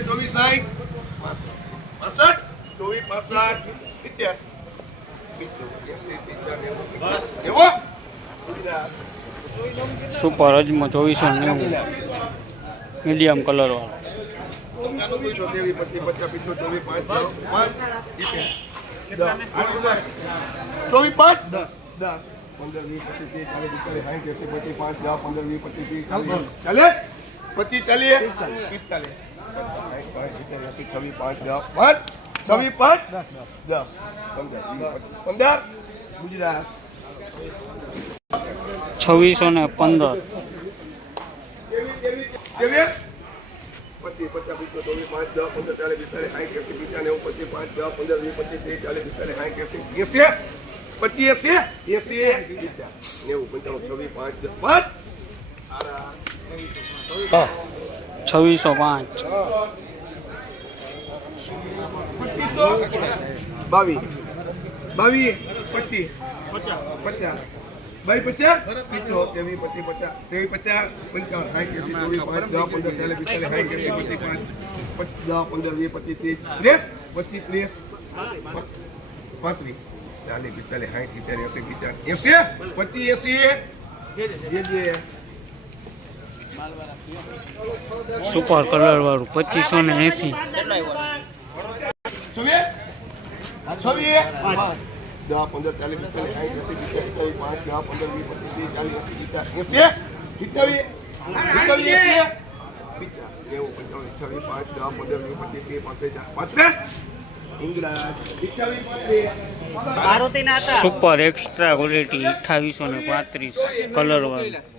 ચોવીસ સાઈઠ પાસઠ ચોવીસ પાસઠ સિત્તેર સુપર અજમો ચોવીસો નેવું મીડિયમ કલર વાળો ચોવીસ પાંચ દસ પાંચ દસ ચોવીસ પાંચ? દસ દસ. પંદર વીસ પચીસ ત્રીસ ચાલીસ પિસ્તાલીસ સાઠ એસી પચીસ પાંચ દસ પંદર વીસ પચીસ ત્રીસ ચાલીસ. ચાલે પચીસ ચાલીસ? પિસ્તાલીસ. છવ્વીસ પાંચ દસ. પાંચ? છવ્વીસ પાંચ? દસ પંદર પંદર? ગુજરાત. છવ્વીસો ને પંદર. પચીસ પચાસ પિત્તોર ચોવીસ પાંચ દસ પંદર ચાલીસ પિસ્તાલીસ સાઠ એસી પંચાવન નેવું પચીસ પાંચ દસ પંદર વીસ પચીસ ત્રીસ ચાલીસ પિસ્તાલીસ સાઠ એસી એસી પચીસ એસી એસી નેવું પંચાણું છવ્વીસ પાંચ દસ પાંચ. છવ્વીસો પાંચ. પચીસો. બાવીસ. બાવીસ પચીસ. પચાસ. બાવીસ પચાસ? પિત્તો ત્રેવીસ પચીસ પચાસ. તેવી પચાસ. પંચાવન. સાઠ એસી ચોવીસ પાંચ દસ પંદર ચાલીસ પિસ્તાલીસ. સાઠ એસી પચીસ પાંચ પચ- દસ પંદર વીસ પચીસ ત્રીસ. ત્રીસ? પચીસ ત્રીસ? પાંત્રીસ. ચાલીસ પિસ્તાલીસ. સાઠ સિત્તેર એસી પિસ્તાલીસ. એસી? પચીસ એસી? જે સુપર કલર વાળું પચીસો ને એંસી. છવ્વીસ? છવ્વીસ? દસ પંદર ચાલીસ પિસ્તાલીસ સાઠ એસી પિસ્તાલીસ પાંચ દસ પંદર વીસ પચીસ ત્રીસ ચાલીસ એસી પિસ્તાલીસ એસી પિસ્તાલીસ પિસ્તાલીસ નેવું પંચાવન છવ્વીસ પાંચ દસ પંદર વીસ પચીસ ત્રીસ પાંત્રીસ પાંત્રીસ ઇંગ્લેન્ડ પિસ્તાલીસ પાંત્રીસ સુપર એક્સ્ટ્રા ક્વોલિટી અઠાવીસો ને પાંત્રીસ કલર વાળું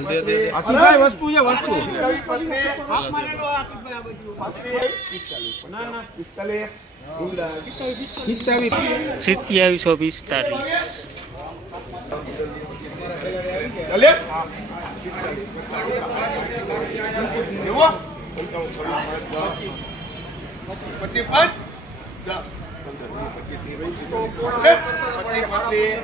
પેકી આશીષભાઈ વસ્તુ છે વસ્તુ. સિત્યાવીસો પિસ્તાલીસ. પચીસ પાંચ દસ પંદર વીસ પચીસ. પચીસ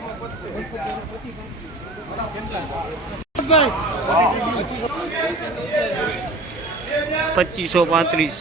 પચીસો પાંત્રીસ.